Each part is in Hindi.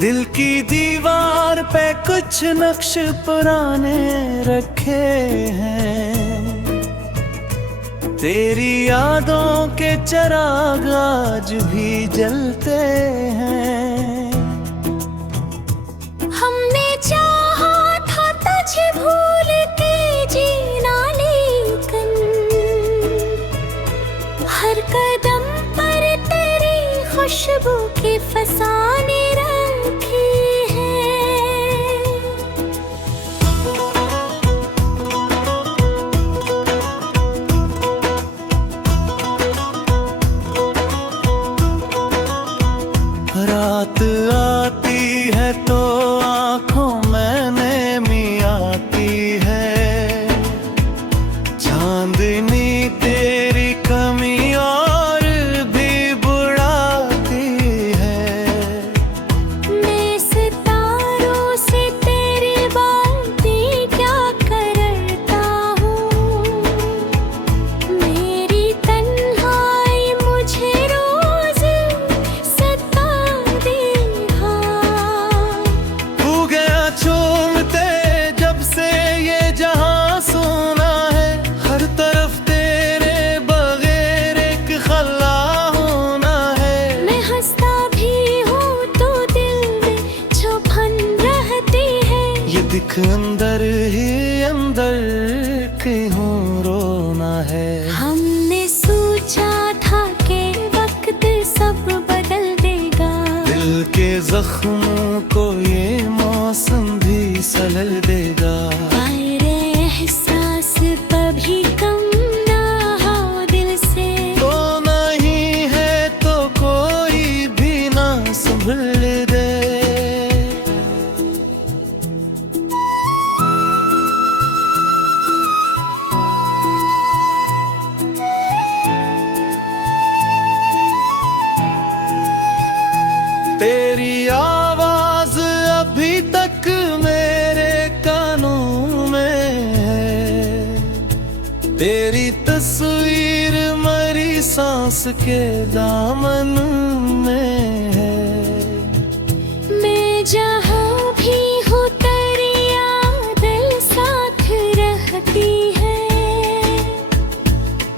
दिल की दीवार पे कुछ नक्श पुराने रखे हैं, तेरी यादों के चिराग आज भी जलते हैं। हमने चाहा था तुझे भूल के जीना, लेकिन हर कदम पर तेरी खुशबू के फसाने रखे हैं। रात आती है तो आंखों में नैमी आती है, चांदनी तेरी कमी और भी बुढ़ाती है। मैं सितारों से तेरी बातें क्या करता हूँ, मेरी तन्हाई मुझे रोज सताती है। तू गया चूमते जब से ये जहां सोना है, हर तरफ तेरे बगैर एक खल्ला होना है। मैं हंसता भी हूँ तो दिल में छुपन रहती है। ये दिख अंदर ही अंदर क्यों रोना है। हमने सोचा था कि वक्त सब बदल देगा, दिल के जख्मों को ये मौसम भी सलल देगा। मेरे एहसास कभी कम ना हो दिल से। तो नहीं है तो कोई भी ना संभल दे। तेरी आवाज अभी तक मेरे कानों में है, तेरी तस्वीर मरी सांस के दामन में है। मैं जहाँ भी हूँ तेरी याद साथ रहती है।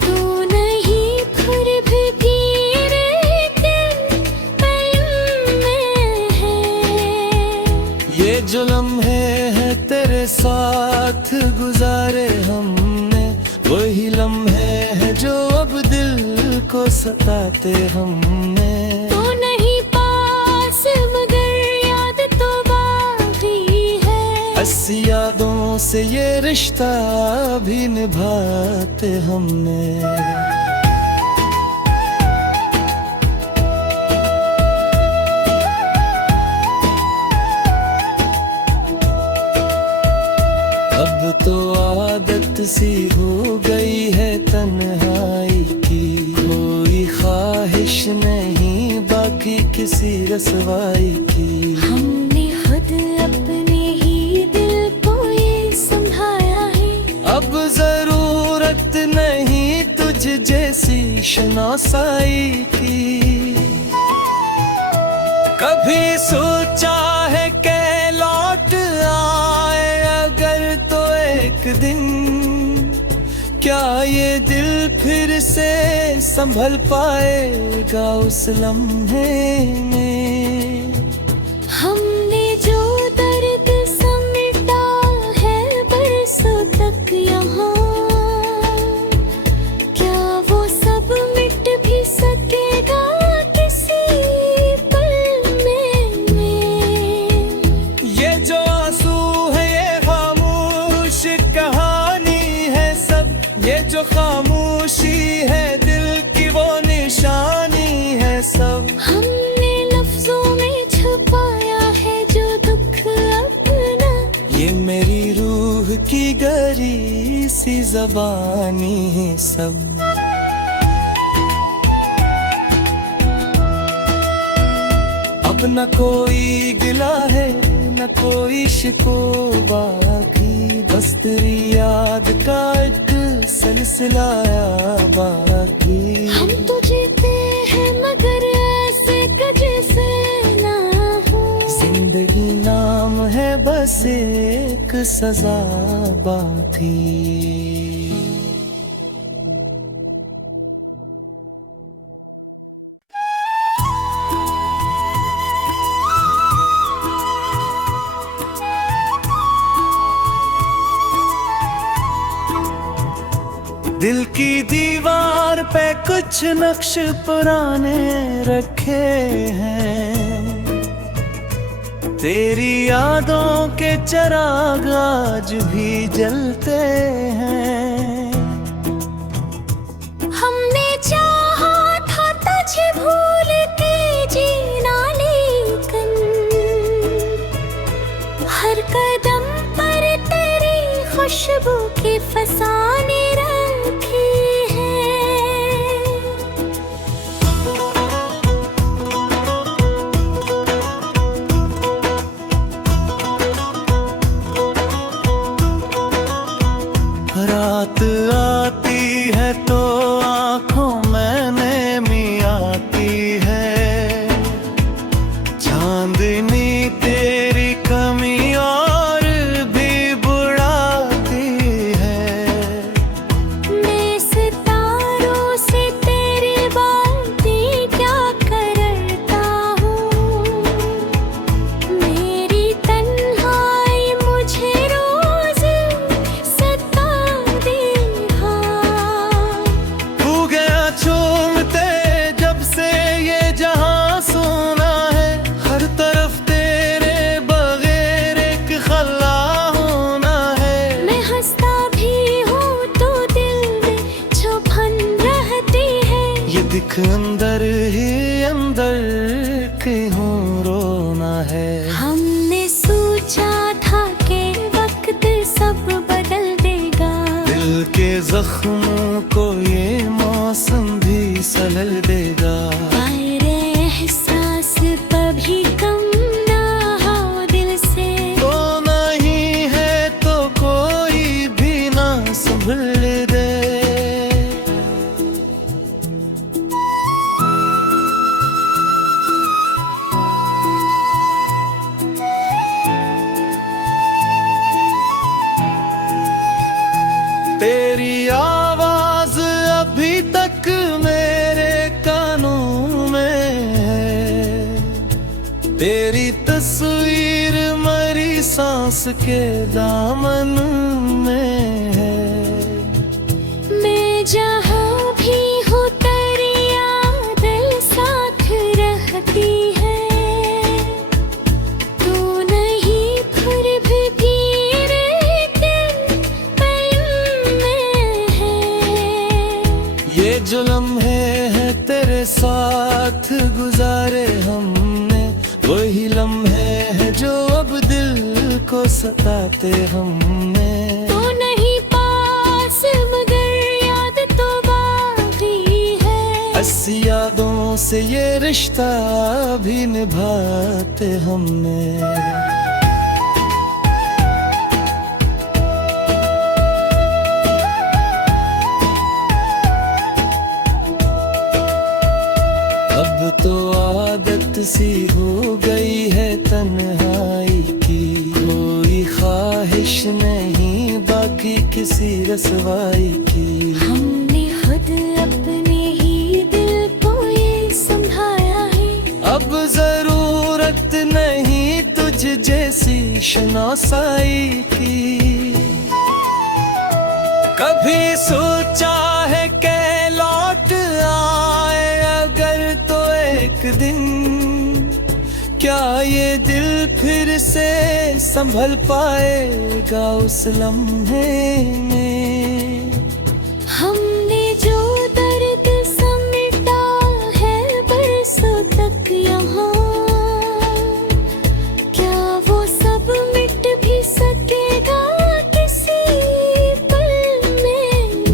तू नहीं फिर भी मेरे दिल पल में है। ये जो लम्हे हैं तेरे साथ गुजारे हमने, वही लम्हे हैं जो अब दिल को सताते हमने। तू नहीं पास मगर याद तो बाकी है। ऐसी यादों से ये रिश्ता भी निभाते हमने। अब तो आदत सी हो गई है तन्हाई की, कोई ख्वाहिश नहीं बाकी किसी रसवाई की। हमने खुद अपने ही दिल को ये संभाला है। अब जरूरत नहीं तुझ जैसी शनासाई की। कभी सोचा है कि लौट आए अगर तो एक दिन, क्या ये दिल फिर से संभल पाएगा उस लम्हे में। हमने जो दर्द समेटा है बरसों तक यहाँ, क्या वो सब मिट भी सकेगा किसी पल में। ये जो आंसू है ये खामोश कहानी है सब, ये जो खामोशी है दिल की वो निशानी है सब। हमने लफ्जों में छुपाया है जो दुख अपना, ये मेरी रूह की गहरी सी ज़बानी है सब। अब न कोई गिला है न कोई शिकवा की, बस तेरी याद का एक सिलसिला बाकी। हम तो जीते हैं मगर ऐसे जैसे ना हो। बस एक सजा बाकी। दिल की दीवार पे कुछ नक्श पुराने रखे हैं, तेरी यादों के चिराग आज भी जलते हैं। हमने चाहा था तुझे भूल के जीना, लेकिन हर कदम पर तेरी खुशबू के फसाने रखे हैं। रात आती है तो आंखों में नमी आती है, चांदनी तेरी कमी और भी बुढ़ाती है। मैं सितारों से तेरी बातें क्या करता हूँ, मेरी तन्हाई मुझे रोज सताती है। तू गया चूमते जब से ये जहां सोना है, हर तरफ तेरे बगैर एक खला होना है। मैं हंसता भी हूँ तो दिल में छुपन रहती है, ये दिख अंदर ही अंदर क्यों रोना है। हमने सोचा था कि वक्त सब बदल देगा, दिल के जख्मों को ये मौसम भी सलल देगा। मेरे एहसास कभी कम ना हो दिल से। तो नहीं है तो कोई भी ना संभल दे। तेरी आवाज अभी तक मेरे कानों में है, तेरी तस्वीर मरी सांस के दामन में है। मैं जहाँ भी हूँ तेरी याद साथ रहती है, तू नहीं फिर भी मेरे दिल पल में है। ये जो लम्हे हैं तेरे साथ गुजारे हमने, वही लम्हे हैं जो अब दिल को सताते हमने। तू नहीं पास मगर याद तो बाकी है, ऐसी यादों से ये रिश्ता भी निभाते हमने। अब तो आदत सी हो गई है तन्हाई की, कोई ख्वाहिश नहीं बाकी किसी रसवाई की। हमने खुद अपने ही दिल को ये संभाला है, अब जरूरत नहीं तुझ जैसी शनासाई की। कभी सोचा है कि लौट आए अगर तो एक दिन, क्या ये दिल फिर से संभल पाएगा उस लम्हे में। हमने जो दर्द समेटा है बरसों तक यहाँ, क्या वो सब मिट भी सकेगा किसी पल में।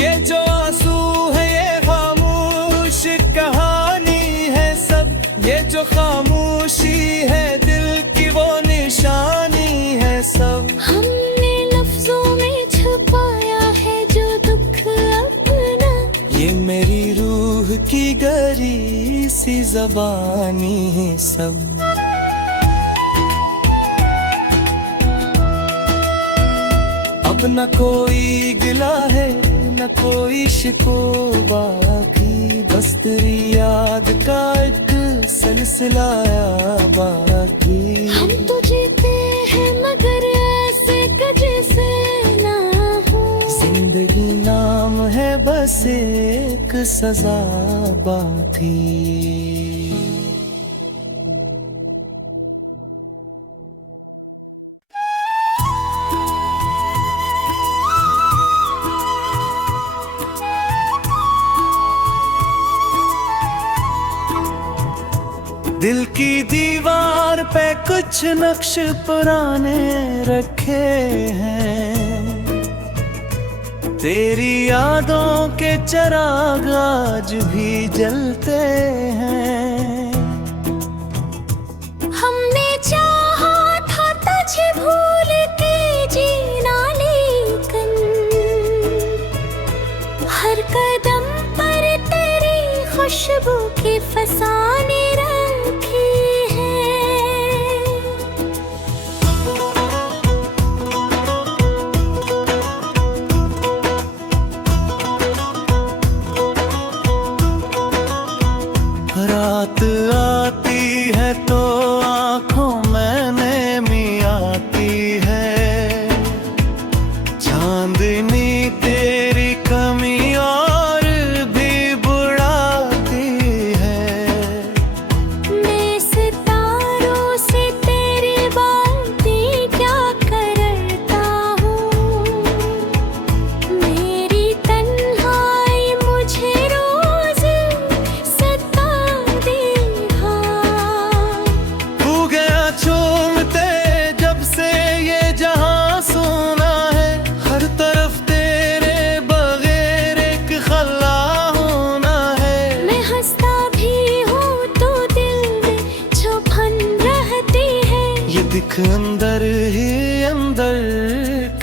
ये जो आंसू है ये खामोश कहानी है सब, ये जो खामोशी है दिल की वो निशानी है सब। हमने लफ्जों में छुपाया है जो दुख अपना, ये मेरी रूह की गहरी सी ज़बानी है सब। अब न कोई गिला है न कोई शिकवा की, बस तेरी याद का एक सिलसिलाया बाकी। हम तो जीते हैं मगर ऐसे जैसे ना हो, जिंदगी नाम है बस एक सजा बाकी। दिल की दीवार पे कुछ नक्श पुराने रखे हैं, तेरी यादों के चिराग आज भी जलते हैं। हमने चाहा था तुझे भूल के जीना, लेकिन हर कदम पर तेरी खुशबू के फसाने रखे हैं। रात आती है तो आंखों में नमी आती है, चांदनी तेरी कमी और भी बुढ़ाती है। मैं सितारों से तेरी बातें क्या करता हूँ, मेरी तन्हाई मुझे रोज सताती है। तू गया चूमते जब से ये जहां सोना है, हर तरफ तेरे बगैर एक खला होना है। मैं हंसता भी हूँ तो दिल में छुपन रहती है, ये दिख अंदर ही अंदर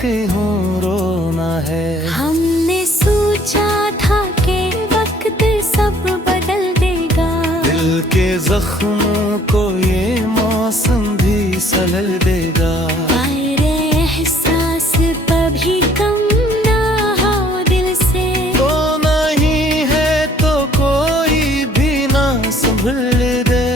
क्यों रोना है। हमने सोचा था कि वक्त सब बदल देगा, दिल के जख्मों को ये मौसम भी सलल देगा। मेरे एहसास कभी कम ना हो दिल से, तो नहीं है तो कोई भी ना संभल दे।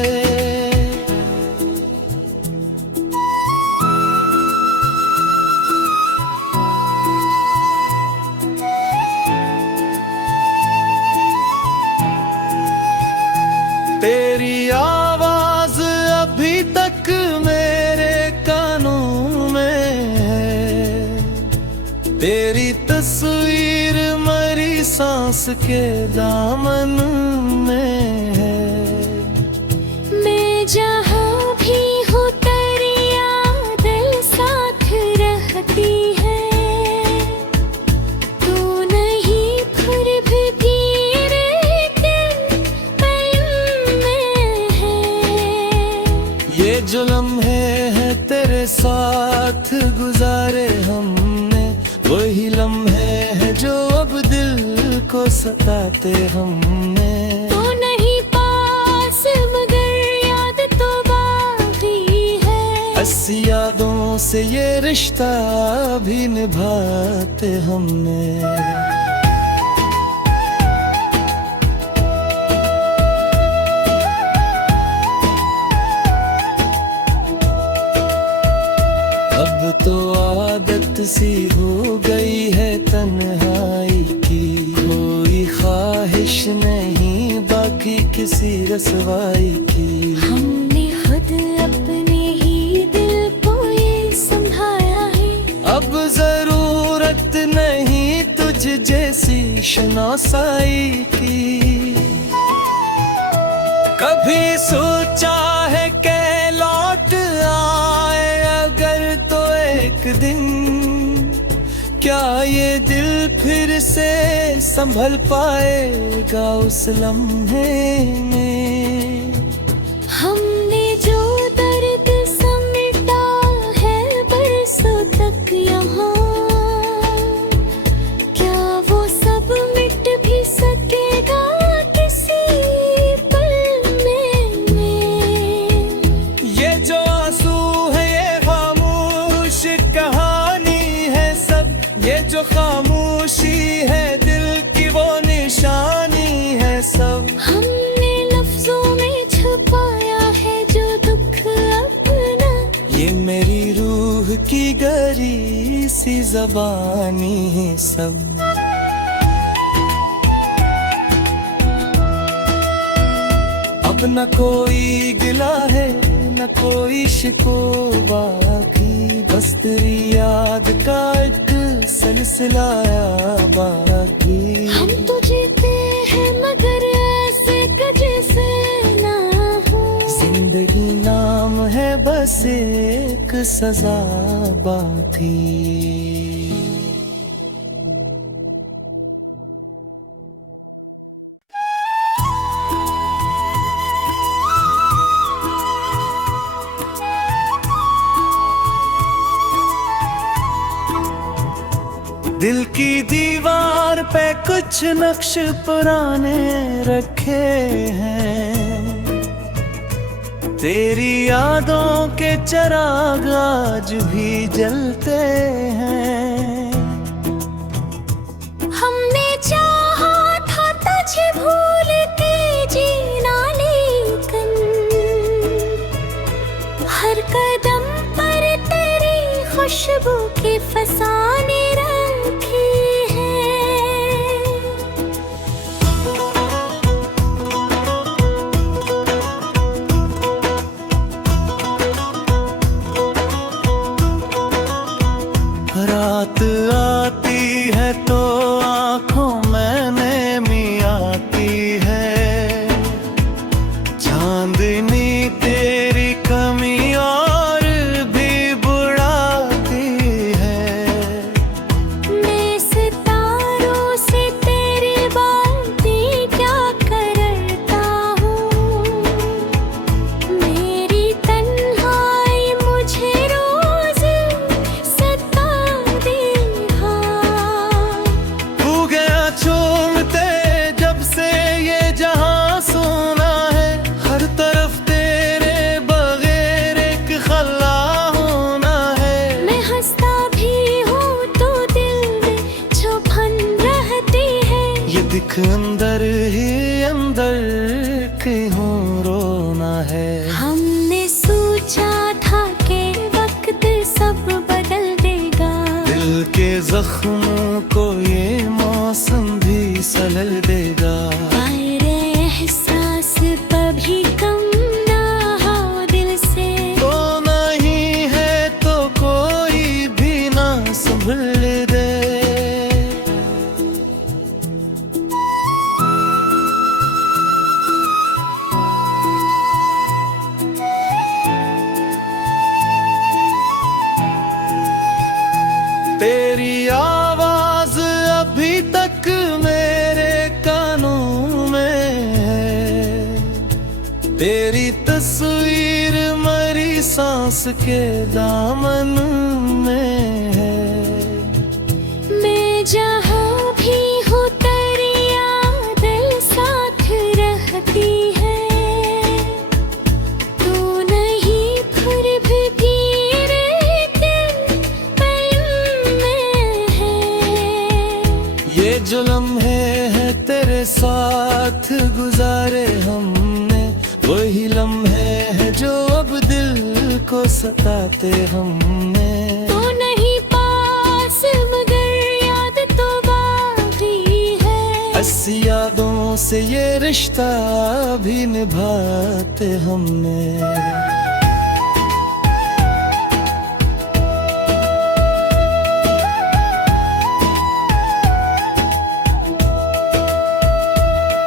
तेरी आवाज अभी तक मेरे कानों में है, तेरी तस्वीर मरी सांस के दामन में है। मैं जहाँ भी हूँ तेरी याद साथ रहती है, तू नहीं फिर भी धीरे दिल कलम में है। ये जो लम्हे हैं तेरे साथ गुजारे हमने, वही लम्हे हैं जो अब दिल को सताते हमने। तो नहीं पास मगर याद तो बाकी है, ऐसी यादों से ये रिश्ता भी निभाते हमने। अब तो आदत सी हो गई है तन्हाई की, कोई ख्वाहिश नहीं बाकी किसी रसवाई की। हमने खुद अपने ही दिल को ये समझाया है, अब जरूरत नहीं तुझ जैसी शनासाई की। कभी सोचा है कि लौट आए अगर तो एक दिन, क्या ये दिल फिर से संभल पाएगा उस लम्हे में। हमने जो दर्द समेटा है बरसों तक यहाँ, क्या वो सब मिट भी सकेगा किसी पल में। ये जो आंसू है ये खामोश कहानी है सब, जो खामोशी है दिल की वो निशानी है सब। हमने लफ्जों में छुपाया है जो दुख अपना, ये मेरी रूह की गहरी सी ज़बानी है सब। अब न कोई गिला है न कोई शिकवा की, बस तेरी याद का एक सिलसिलाया बाकी। हम तो जीते हैं मगर ऐसे जैसे ना हो, जिंदगी नाम है बस एक सजा बाकी। दिल की दीवार पे कुछ नक्श पुराने रखे हैं, तेरी यादों के चिराग आज भी जलते हैं। हमने चाहा था तुझे भूल के जीना, लेकिन हर कदम पर तेरी खुशबू के फसाने रखे हैं। रात आती है तो आंखों में नमी आती है, चांदनी तेरी कमी और भी बुढ़ाती है। मैं सितारों से तेरी बातें क्या करता हूँ, मेरी तन्हाई मुझे रोज सताती है। तू गया चूमते जब से ये जहां सोना है, हर तरफ तेरे बगैर एक खला होना है। मैं हंसता भी हूँ तो दिल में छुपन रहती है, ये दिख अंदर ही अंदर क्यों रोना है। हमने सोचा था कि वक्त सब बदल देगा, दिल के जख्मों को ये मौसम भी सलल देगा। मेरे एहसास कभी कम ना हो दिल से, तो नहीं है तो कोई भी ना संभल दे। तेरी आवाज अभी तक मेरे कानों में है, तेरी तस्वीर मरी सांस के दामन में है। मैं जहाँ भी हूँ तेरी याद साथ रहती है, तू नहीं फिर भी मेरे दिल पल में है। ये जो लम्हे हैं तेरे साथ गुजारे हमने, वही लम्हे हैं जो अब दिल को सताते हमने। तू नहीं पास मगर याद तो बाकी है, ऐसी यादों से ये रिश्ता भी निभाते हमने।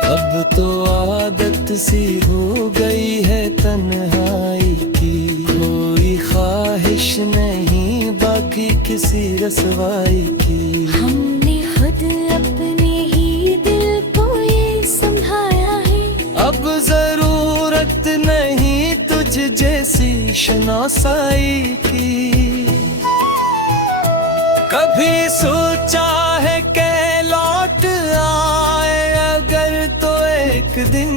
अब तो आदत सी हो गई है तन्हाई की, कोई ख्वाहिश नहीं बाकी किसी रसवाई की। हमने खुद अपने ही दिल को ये समझाया है, अब जरूरत नहीं तुझ जैसी शनासाई की। कभी सोचा है कि लौट आए अगर तो एक दिन,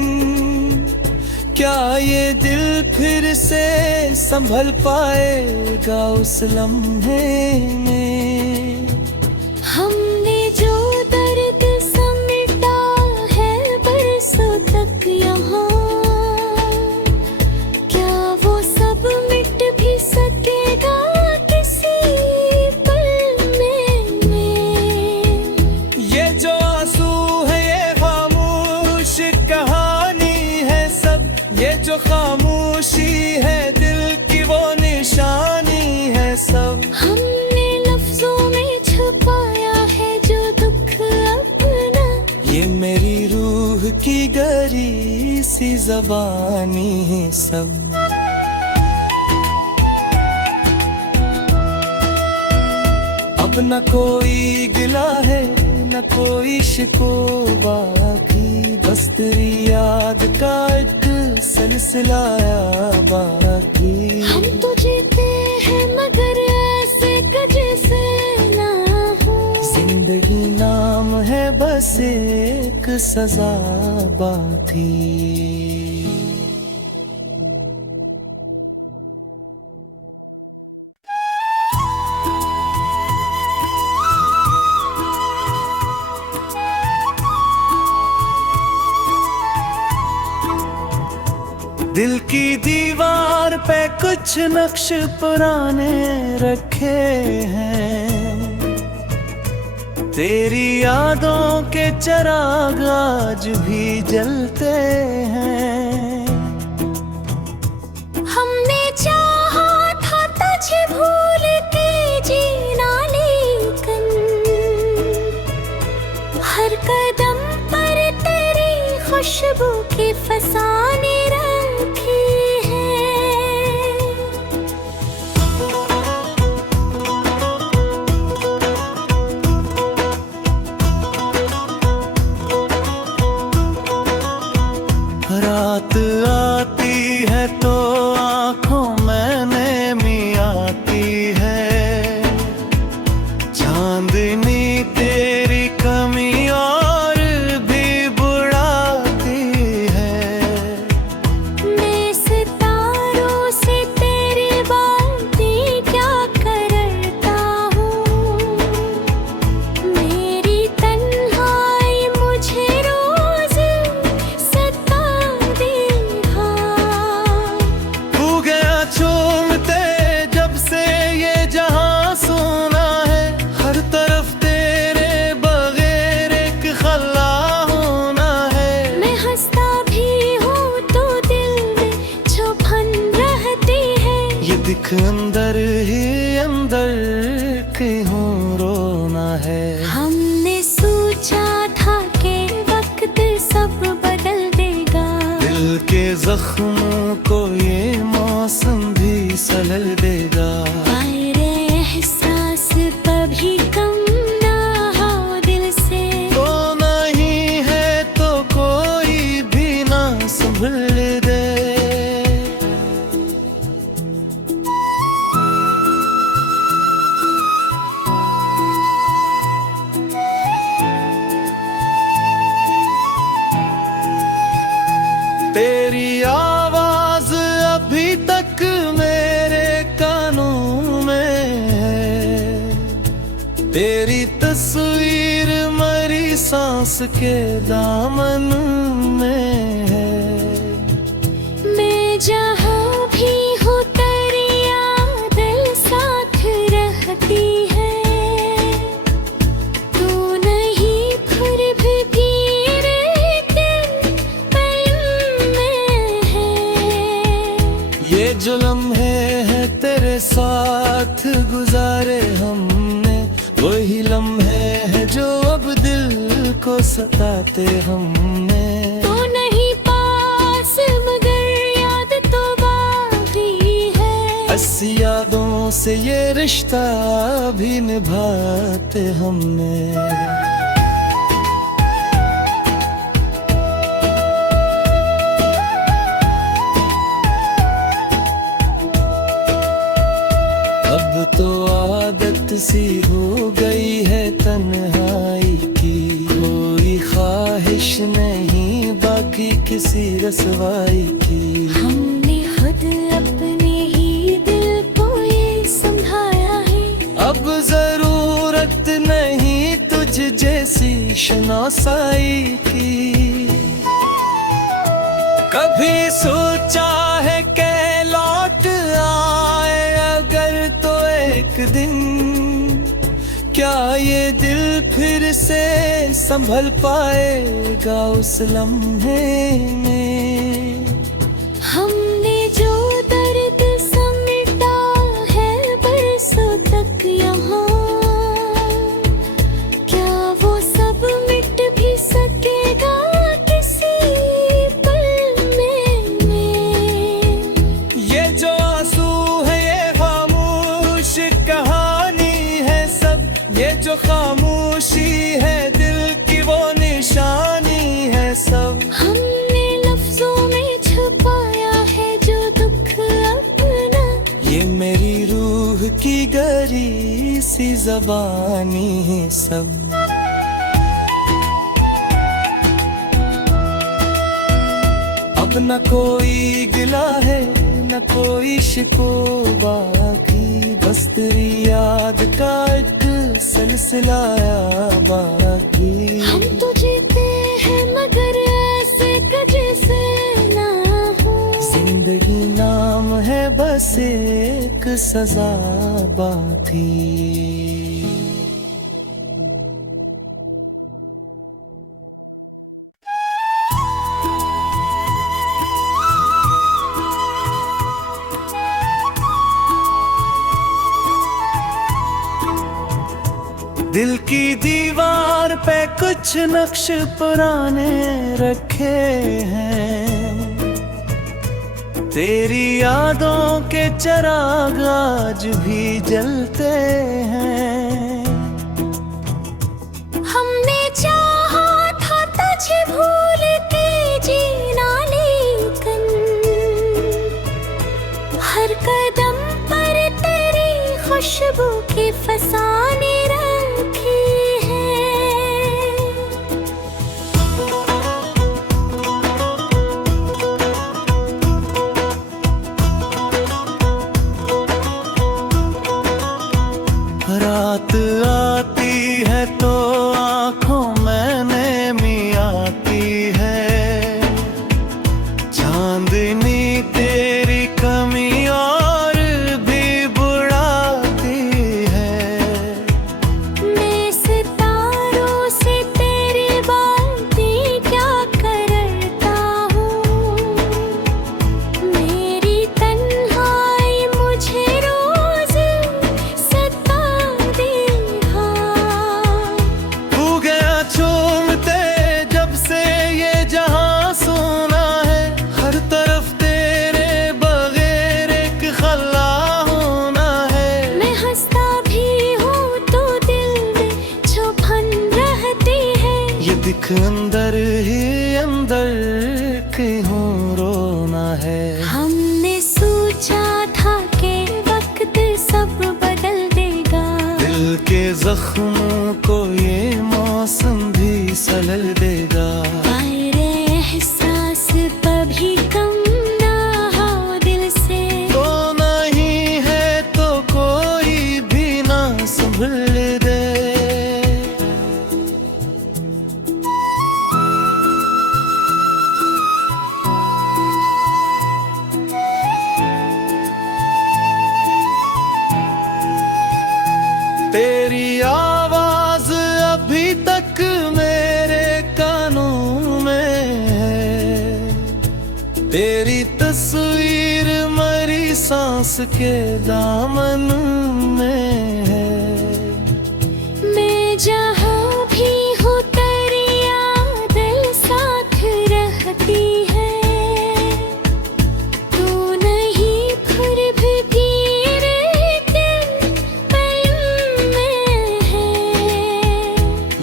क्या ये दिल फिर से संभल पाएगा उस लम्हे में। हमने जो दर्द समेटा है बरसों तक यहाँ, क्या वो सब मिट भी सकेगा किसी पल में? ये जो आंसू है ये खामोश कहानी है सब, ये जो खामोशी है दिल की वो निशानी है सब। हमने लफ्जों में छुपाया है जो दुख अपना, ये मेरी रूह की गहरी सी ज़बानी है सब। अब न कोई गिला है न कोई शिकवा बाकी, बस तेरी याद का एक सिलसिलाया बाकी। हम तो जीते हैं मगर ऐसे जैसे ना हो, जिंदगी नाम है बस एक सजा बाकी। दिल की दीवार पे कुछ नक्श पुराने रखे हैं, तेरी यादों के चिराग आज भी जलते हैं। हमने चाहा था तुझे भूल के जीना, लेकिन हर कदम पर तेरी खुशबू के फसाने रखे हैं। रात आती है तो आंखों में नमी आती है, चांदनी तेरी कमी और भी बुढ़ाती है। मैं सितारों से तेरी बातें क्या करता हूँ, मेरी तन्हाई मुझे रोज सताती है। तू गया चूमते जब से ये जहां सोना है, हर तरफ तेरे बगैर एक खला होना है। मैं हंसता भी हूँ तो दिल में छुपन रहती है, ये दिख अंदर ही अंदर क्यों रोना है। हमने सोचा था कि वक्त सब बदल देगा, दिल के जख्मों को ये मौसम भी सलल देगा। मेरे एहसास कभी कम ना हो दिल से, तो नहीं है तो कोई भी ना संभल दे। तेरी आवाज अभी तक मेरे कानों में है, तेरी तस्वीर मरी सांस के दामन में है। मैं जहाँ भी हूँ तेरी याद साथ रहती है, तू नहीं फिर भी मेरे दिल पल में है। ये जो लम्हे हैं तेरे साथ गुजारे हमने, वही लम्हे हैं जो अब दिल को सताते हमने। तू नहीं पास मगर याद तो बाकी है, ऐसी यादों से ये रिश्ता भी निभाते हमने। अब तो आदत सी हो गई है तन्हाई की, कोई ख्वाहिश नहीं बाकी किसी रसवाई की। हमने खुद अपने ही दिल को ये संभाला है, अब जरूरत नहीं सी शनासाई की। कभी सोचा है कि लौट आए अगर तो एक दिन, क्या ये दिल फिर से संभल पाएगा उस लम्हे में। हमने जो दर्द समेटा है बरसों तक यहाँ, क्या वो सब मिट भी सकेगा किसी पल में। ये जो आंसू है ये खामोश कहानी है सब, ये जो खामोशी है दिल की वो निशानी है सब। हमने लफ्जों में छुपाया है जो दुख अपना, ये मेरी रूह की गहरी सी ज़बानी है सब। अब न कोई गिला है न कोई शिकवा की, बस तेरी याद का एक सिलसिलाया बाकी। हम तो जीते हैं मगर ऐसे जैसे ना हो, जिंदगी नाम है बस एक सजा बाकी। दिल की दीवार पे कुछ नक्श पुराने रखे हैं, तेरी यादों के चिराग आज भी जलते हैं। हमने चाहा था तुझे भूल के जीना, लेकिन हर कदम पर तेरी खुशबू के फसाने रखे हैं। रात आती है तो आंखों में नैमी आती है, चांदनी तेरी कमी और भी बुढ़ाती है। मैं सितारों से तेरी बातें क्या करता हूँ, मेरी तन्हाई मुझे रोज सताती है। तू गया चूमते जब से ये जहां सोना है, हर तरफ तेरे बगैर एक खला होना है। मैं हंसता भी हूँ तो दिल में छुपन रहती है, ये दिख अंदर ही अंदर क्यों रोना है। हमने सोचा था कि वक्त सब बदल देगा, दिल के जख्मों को ये मौसम भी सलल देगा। तेरे एहसास कभी कम ना हो दिल से, तो नहीं है तो कोई भी ना संभल दे। तेरी आवाज अभी तक मेरे कानों में है, तेरी तस्वीर मरी सांस के दामन में है। मैं जहाँ भी हूँ तेरी याद साथ रहती है, तू नहीं फिर भी मेरे दिल पल में है।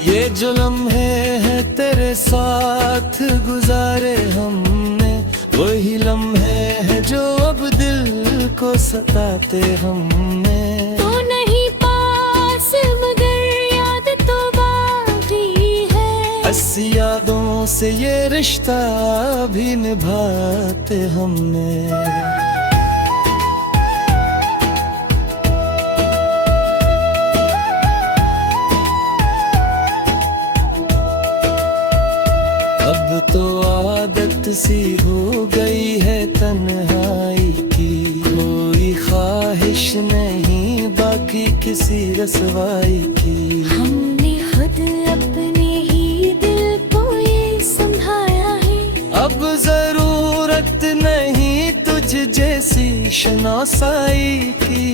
ये जो लम्हे हैं तेरे साथ गुजारे हमने, वही लम्हे हैं जो अब दिल को सताते हमने। तो नहीं पास मगर याद तो बाकी है, ऐसी यादों से ये रिश्ता भी निभाते हमने। रुसवाई की। हमने खुद अपने ही दिल को ये संभाया है। अब जरूरत नहीं तुझ जैसी शनासाई की।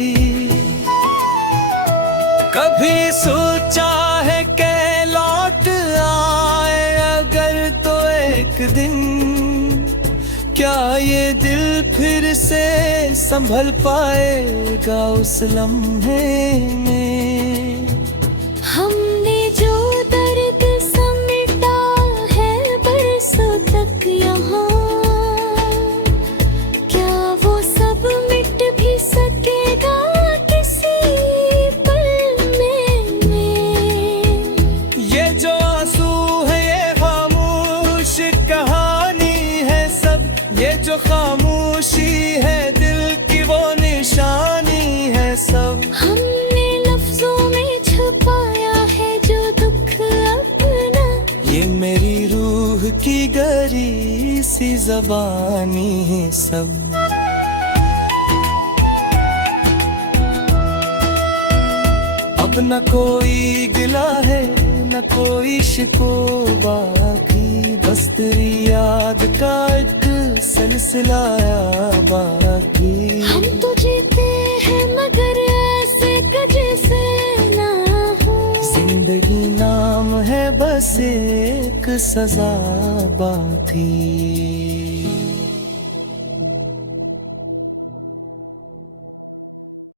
कभी सोचा है कि लौट आए अगर तो एक दिन, क्या ये दिल फिर से संभल पाएगा उस लम्हे में। हमने जो दर्द समेटा है बरसों तक यहाँ, क्या वो सब मिट भी सकेगा किसी पल में। ये जो आंसू है ये खामोश कहानी है सब, ये जो खामोशी है दिल की वो निशानी है सब। हमने लफ्जों में छुपाया है जो दुख अपना, ये मेरी रूह की गहरी सी ज़बानी है सब। अब न कोई गिला है न कोई शिकवा की, बस तेरी याद का एक सिलसिलाया बाकी। हम तो जीते हैं मगर ऐसे जैसे ना हो। जिंदगी नाम है बस एक सजा बाकी।